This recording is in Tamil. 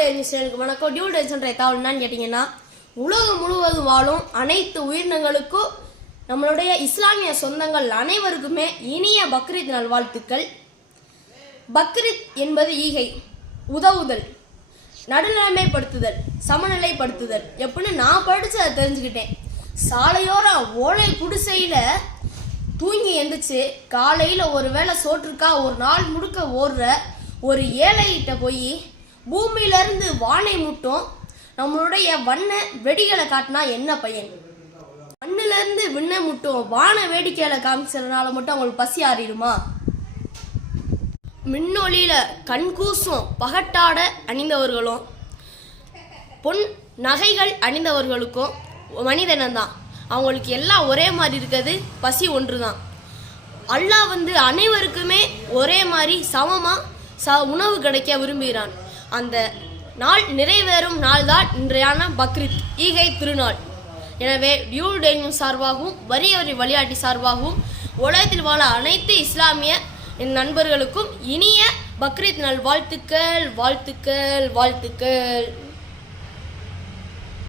டேஞ்சர்ஸ் வணக்கம். டியூ டேஞ்சர்ன்ற தகவல் என்னன்னு கேட்டிங்கன்னா உலகம் முழுவதும் வாழும் அனைத்து உயிரினங்களுக்கும் நம்மளுடைய இஸ்லாமிய சொந்தங்கள் அனைவருக்குமே இனிய பக்ரீத் நல்வாழ்த்துக்கள் பக்ரீத் என்பது ஈகை உதவுதல் நடுநிலைமைப்படுத்துதல் சமநிலைப்படுத்துதல். எப்படின்னு நான் படிச்சு அதை தெரிஞ்சுக்கிட்டேன். சாலையோரம் ஓலை குடிசையில் தூங்கி எந்திரிச்சு காலையில் ஒரு வேளை சோற்றுக்கா ஒரு நாள் முழுக்க ஓடுற ஒரு ஏழைகிட்ட போய் பூமியிலிருந்து வானை முட்டும். நம்மளுடைய வண்ண வெடிகளை காட்டினா என்ன பயன்? மண்ணுல இருந்து விண்ணை முட்டும். வான வேடிக்கையில காமிச்சதுனால மட்டும் அவங்களுக்கு பசி ஆறிடுமா? மின்னொளியில கண்கூசும் பகட்டாட அணிந்தவர்களும் பொன் நகைகள் அணிந்தவர்களுக்கும் மனிதனம்தான் அவங்களுக்கு எல்லாம் ஒரே மாதிரி இருக்கிறது பசி ஒன்று தான் அல்லாஹ் வந்து அனைவருக்குமே ஒரே மாதிரி சமமா ச உணவு கிடைக்க விரும்புகிறான். அந்த நாள் நிறைவேறும் நாள் தான் இன்றையான பக்ரீத் ஈகை திருநாள். எனவே டியூல் டேனியம் சார்பாகவும் வரியவரி வழிகாட்டி சார்பாகவும் உலகத்தில் வாழ அனைத்து இஸ்லாமிய என் நண்பர்களுக்கும் இனிய பக்ரீத் நல் வாழ்த்துக்கள் வாழ்த்துக்கள் வாழ்த்துக்கள்.